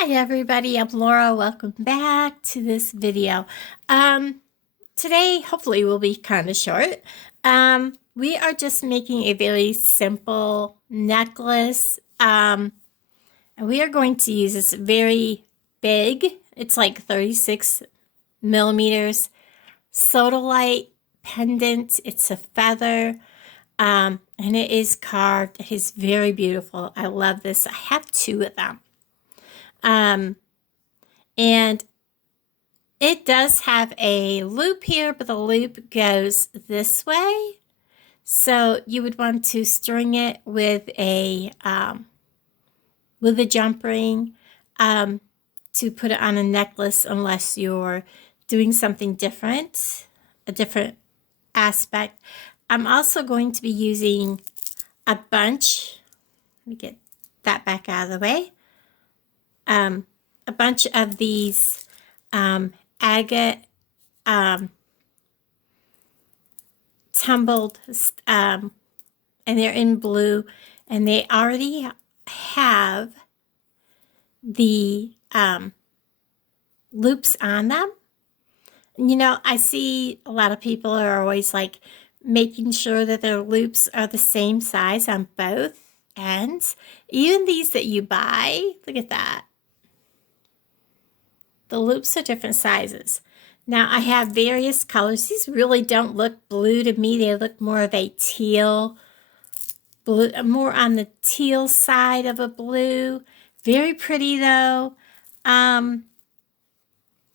Hi everybody, I'm Laura. Welcome back to this video. Today hopefully will be kind of short. We are just making a very simple necklace. And we are going to use this very big, it's like 36 millimeters, Sodalite pendant. It's a feather. And it is carved. It is very beautiful. I love this. I have two of them. And it does have a loop here, but the loop goes this way. So you would want to string it with a jump ring to put it on a necklace, unless you're doing something different, a different aspect. I'm also going to be using a bunch. Let me get that back out of the way. A bunch of these agate tumbled, and they're in blue, and they already have the loops on them. You know, I see a lot of people are always like making sure that their loops are the same size on both ends. Even these that you buy, look at that. The loops are different sizes. Now I have various colors. These really don't look blue to me. They look more of a teal, blue, more on the teal side of a blue. Very pretty though. And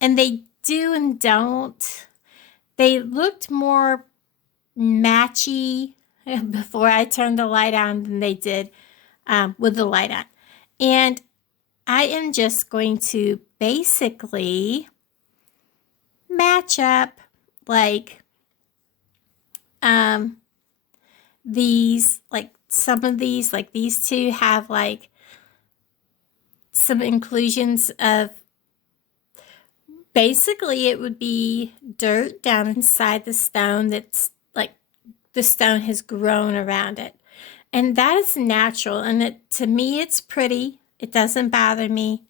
they do and don't. They looked more matchy before I turned the light on than they did with the light on. And I am just going to basically match up like these, like some of these, like these two have like some inclusions of, basically it would be dirt down inside the stone that's like the stone has grown around it. And that is natural, and to me it's pretty. It doesn't bother me.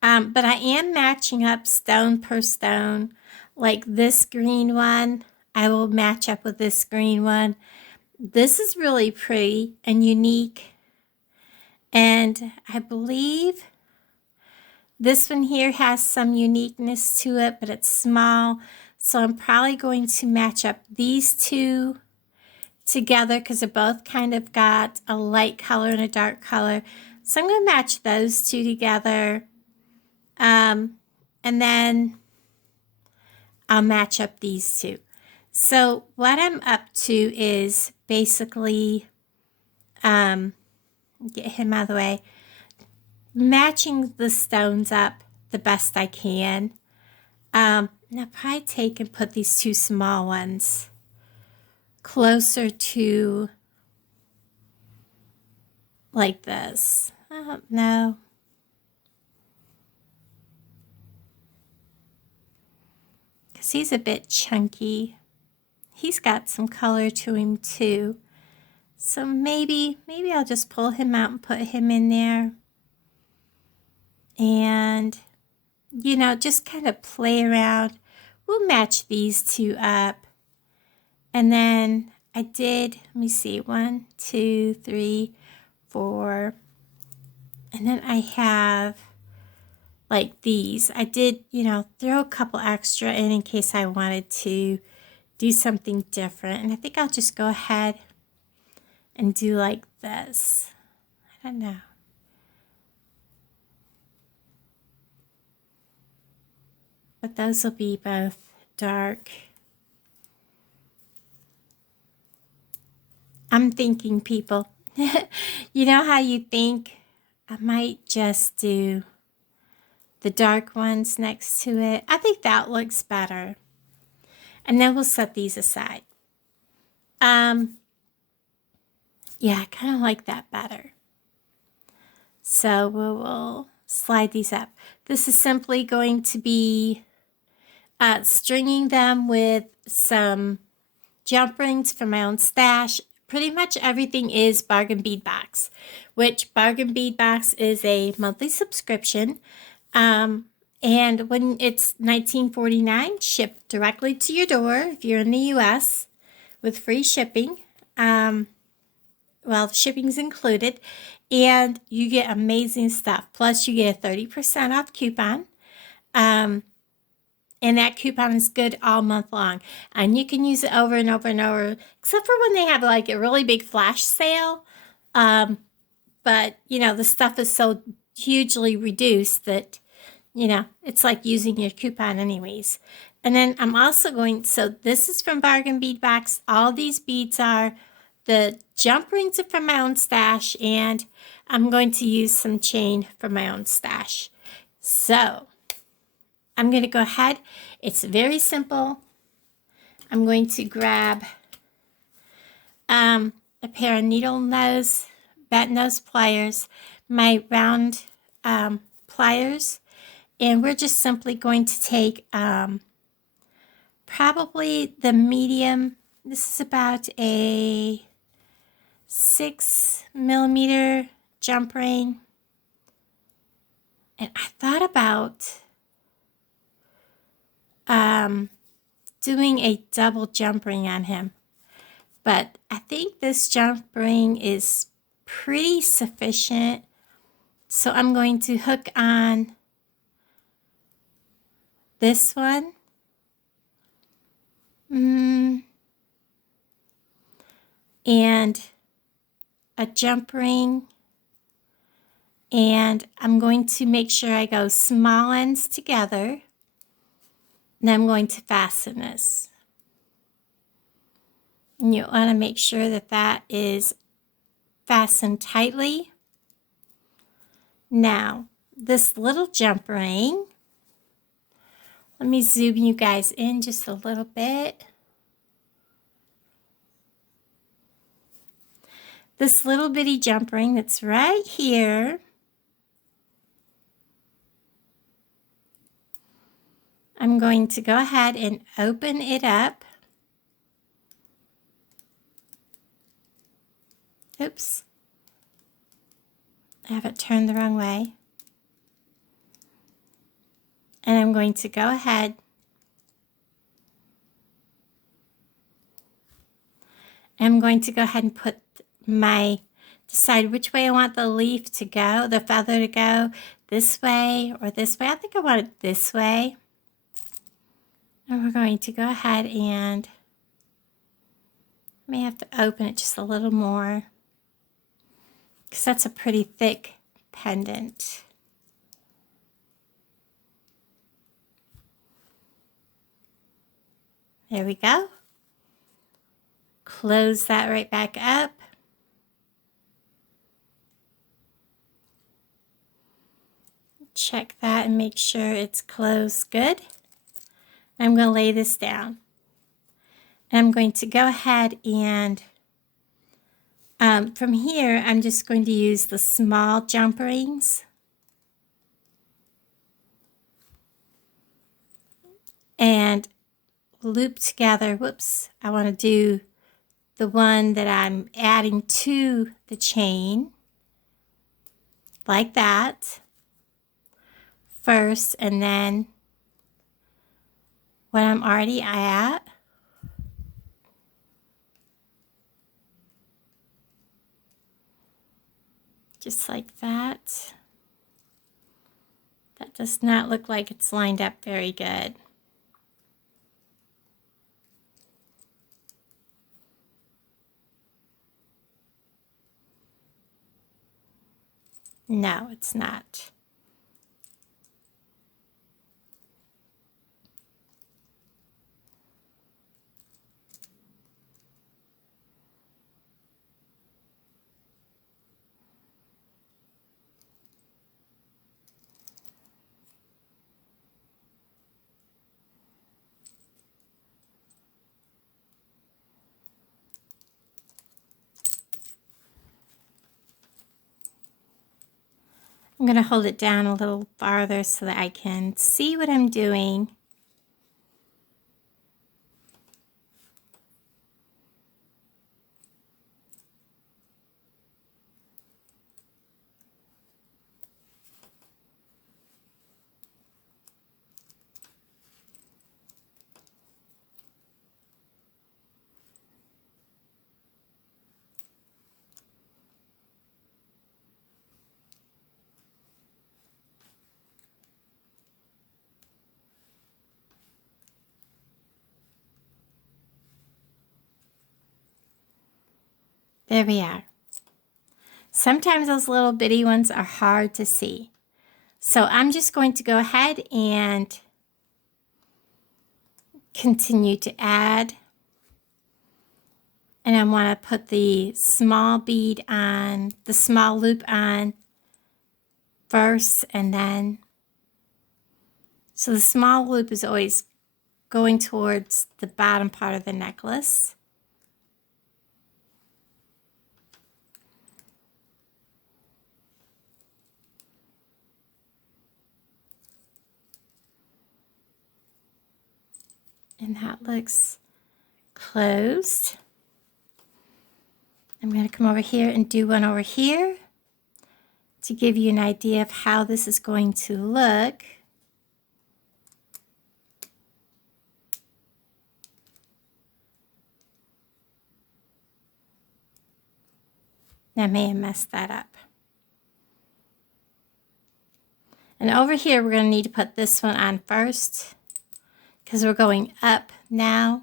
But I am matching up stone per stone. Like this green one, I will match up with this green one. This is really pretty and unique. And I believe this one here has some uniqueness to it, but it's small. So I'm probably going to match up these two together because they're both kind of got a light color and a dark color. So I'm going to match those two together. And then I'll match up these two. So what I'm up to is basically, get him out of the way, matching the stones up the best I can. And I'll probably take and put these two small ones closer to like this. I don't know. Because he's a bit chunky. He's got some color to him too. So maybe I'll just pull him out and put him in there. And, you know, just kind of play around. We'll match these two up. And then I did, let me see, 1, 2, 3, 4. And then I have like these. I did, you know, throw a couple extra in case I wanted to do something different. And I think I'll just go ahead and do like this. I don't know. But those will be both dark. I'm thinking, people, you know how you think? I might just do the dark ones next to it. I think that looks better. And then we'll set these aside. Yeah, I kind of like that better. So we will slide these up. This is simply going to be stringing them with some jump rings from my own stash. pretty much everything is Bargain Bead Box, which Bargain Bead Box is a monthly subscription. And when it's $19.49, shipped directly to your door if you're in the U.S. with free shipping. Well, shipping's included, and you get amazing stuff. Plus, you get a 30% off coupon. And that coupon is good all month long. And you can use it over and over and over, except for when they have like a really big flash sale. But, you know, the stuff is so hugely reduced that, you know, it's like using your coupon anyways. And then I'm also going, so this is from Bargain Bead Box. All these beads are, the jump rings are from my own stash, and I'm going to use some chain from my own stash. So I'm going to go ahead. It's very simple. I'm going to grab a pair of needle nose, bat nose pliers, my round pliers, and we're just simply going to take probably the medium. This is about a 6mm jump ring. And I thought about doing a double jump ring on him, but I think this jump ring is pretty sufficient. So I'm going to hook on this one. And a jump ring. And I'm going to make sure I go small ends together. And I'm going to fasten this. And you want to make sure that that is fastened tightly. Now, this little jump ring, let me zoom you guys in just a little bit. This little bitty jump ring that's right here, I'm going to go ahead and open it up. Oops. I have it turned the wrong way. And I'm going to go ahead and put decide which way I want the leaf to go, the feather to go, this way or this way. I think I want it this way. And we're going to go ahead and I may have to open it just a little more because that's a pretty thick pendant. There we go. Close that right back up. Check that and make sure it's closed good. I'm going to lay this down. And I'm going to go ahead and from here, I'm just going to use the small jump rings. And loop together. Whoops, I want to do the one that I'm adding to the chain. Like that. First, and then what I'm already at. Just like that. That does not look like it's lined up very good. No, it's not. I'm going to hold it down a little farther so that I can see what I'm doing. There we are. Sometimes those little bitty ones are hard to see. So I'm just going to go ahead and continue to add. And I want to put the small bead on, the small loop on first, and then, so the small loop is always going towards the bottom part of the necklace. And that looks closed. I'm going to come over here and do one over here to give you an idea of how this is going to look. I may have messed that up. And over here, we're going to need to put this one on first because we're going up now.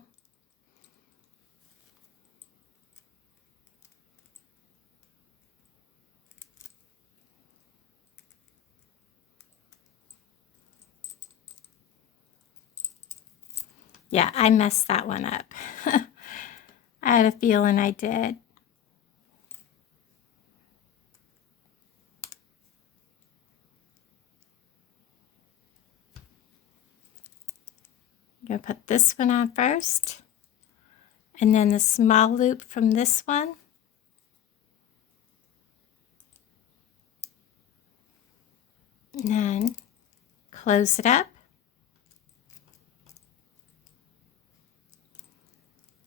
Yeah, I messed that one up. I had a feeling I did. I'm going to put this one on first, and then the small loop from this one. And then close it up.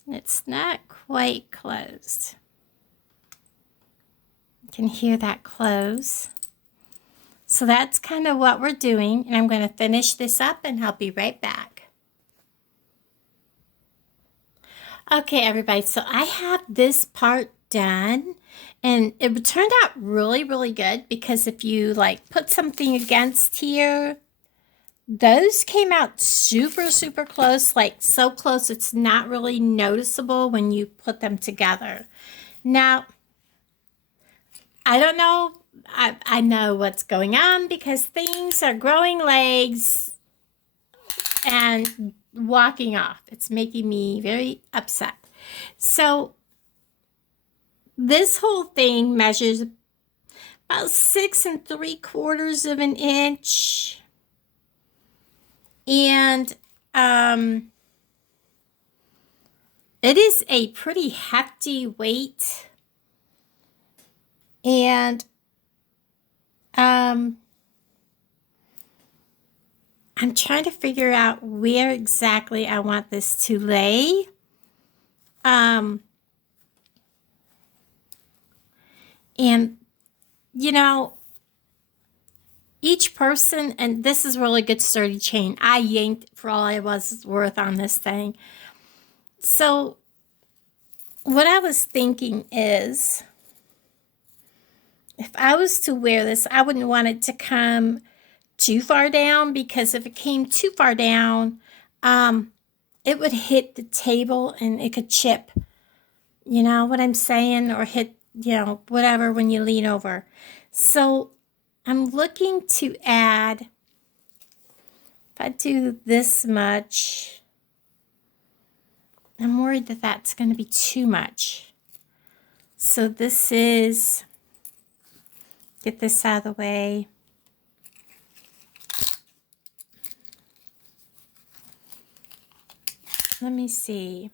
It's not quite closed. You can hear that close. So that's kind of what we're doing, and I'm going to finish this up and I'll be right back. Okay, everybody, so I have this part done, and it turned out really, really good because if you like put something against here, those came out super, super close, like so close it's not really noticeable when you put them together. Now, I don't know, I know what's going on because things are growing legs and walking off. It's making me very upset. So this whole thing measures about 6 3/4 of an inch. And it is a pretty hefty weight. And I'm trying to figure out where exactly I want this to lay. And, you know, each person, and this is really good sturdy chain. I yanked for all I was worth on this thing. So what I was thinking is, if I was to wear this, I wouldn't want it to come too far down, because if it came too far down, it would hit the table and it could chip. You know what I'm saying? Or hit, you know, whatever when you lean over. So I'm looking to add, if I do this much, I'm worried that that's going to be too much. So this is, get this out of the way. Let me see.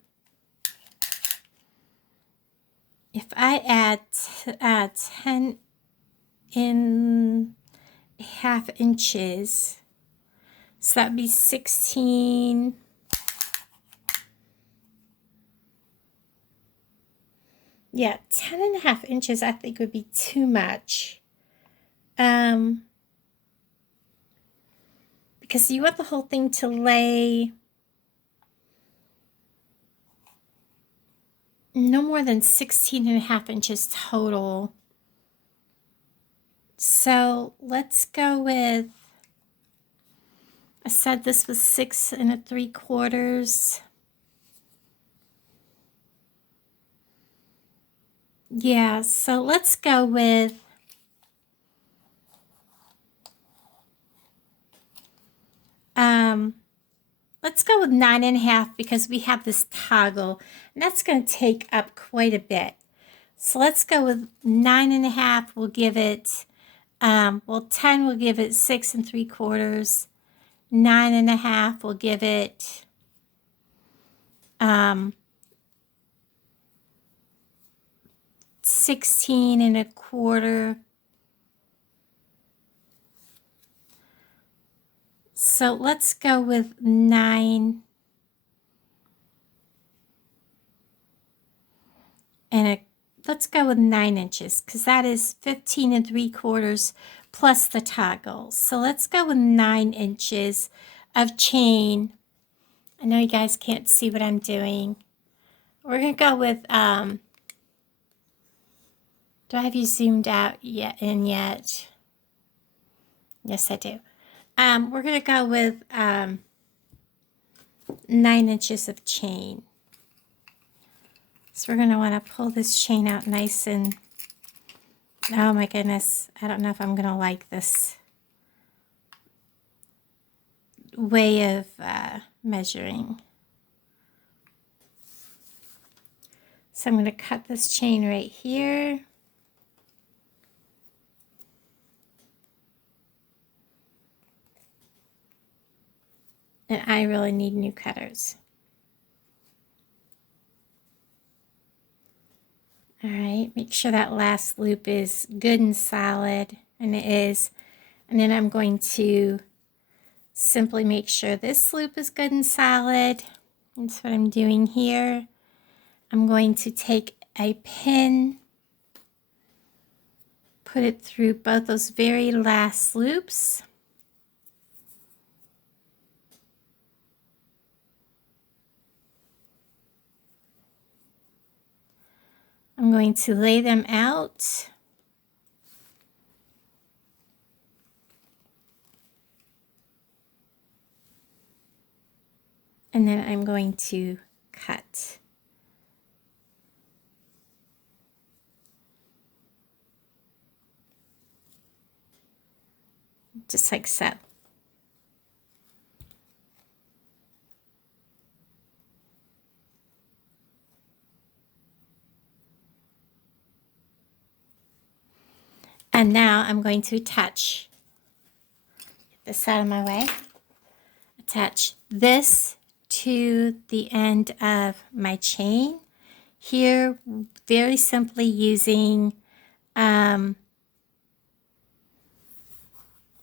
If I add 10.5 inches, so that'd be 16. Yeah, 10.5 inches I think would be too much. Because you want the whole thing to lay no more than 16.5 inches total. So let's go with, I said this was 6 3/4. Yeah, so let's go with let's go with 9.5 because we have this toggle and that's going to take up quite a bit. So let's go with 9.5. We'll give it, well, 10 will give it 6 3/4. 9.5 will give it 16 1/4. So let's go with 9 let's go with 9 inches because that is 15 3/4 plus the toggle. So let's go with 9 inches of chain. I know you guys can't see what I'm doing. We're going to go with, do I have you zoomed out yet? Yes, I do. We're going to go with 9 inches of chain. So we're going to want to pull this chain out nice and, oh my goodness, I don't know if I'm going to like this way of measuring. So I'm going to cut this chain right here. And I really need new cutters. All right, make sure that last loop is good and solid, and it is. And then I'm going to simply make sure this loop is good and solid. That's what I'm doing here. I'm going to take a pin, put it through both those very last loops. I'm going to lay them out. And then I'm going to cut. Just like so. And now I'm going to attach, get this out of my way, attach this to the end of my chain. Here, very simply using,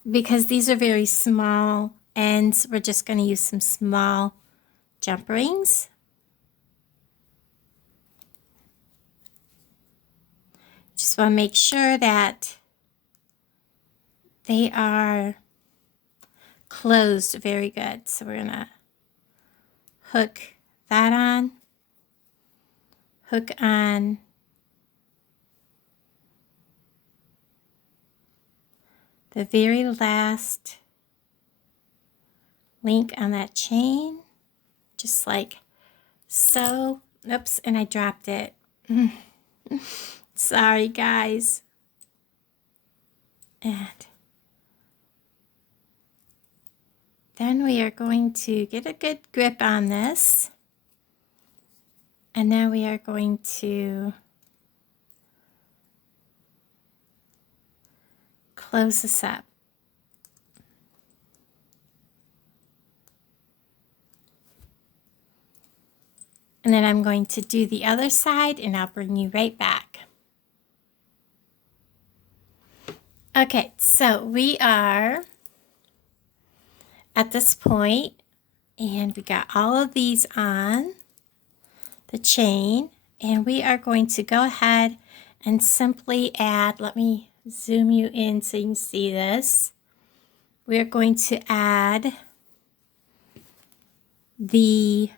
because these are very small ends, we're just going to use some small jump rings. Just want to make sure that they are closed very good. So we're going to hook that on, hook on the very last link on that chain, just like so. Oops, and I dropped it. Sorry, guys. And then we are going to get a good grip on this. And now we are going to close this up. And then I'm going to do the other side and I'll bring you right back. Okay, so we are at this point and we got all of these on the chain, and we are going to go ahead and simply add, let me zoom you in so you can see this. We're going to add the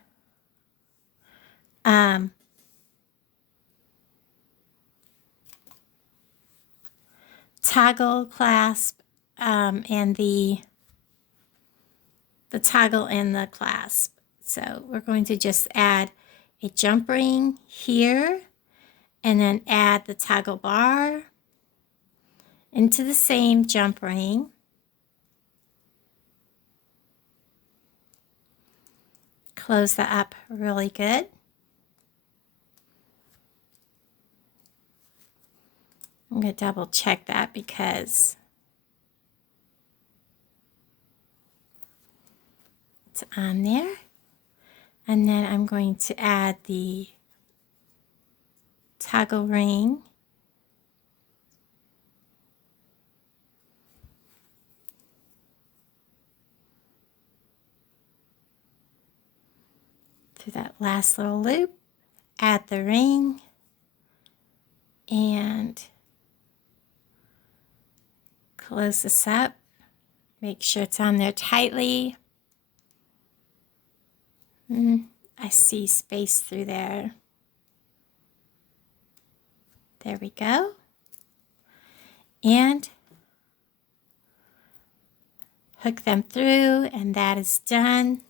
toggle clasp and the toggle and the clasp. So we're going to just add a jump ring here, and then add the toggle bar into the same jump ring. Close that up really good. I'm going to double check that because it's on there. And then I'm going to add the toggle ring. To that last little loop, add the ring, and close this up. Make sure it's on there tightly. I see space through there. There we go. And hook them through, and that is done.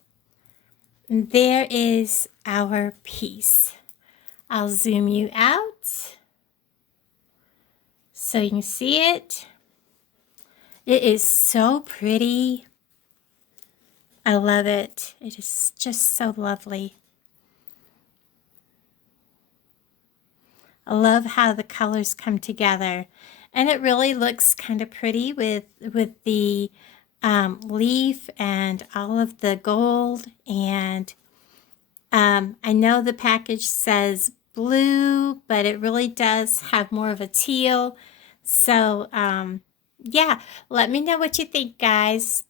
There is our piece. I'll zoom you out so you can see it. It is so pretty. I love it. It is just so lovely. I love how the colors come together, and it really looks kind of pretty with the leaf and all of the gold. And I know the package says blue, but it really does have more of a teal. So yeah, let me know what you think, guys.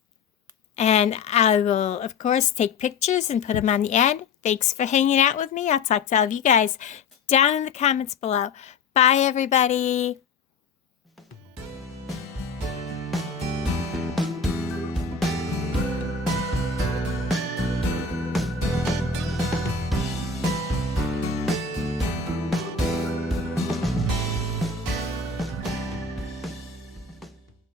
And I will, of course, take pictures and put them on the end. Thanks for hanging out with me. I'll talk to all of you guys down in the comments below. Bye, everybody.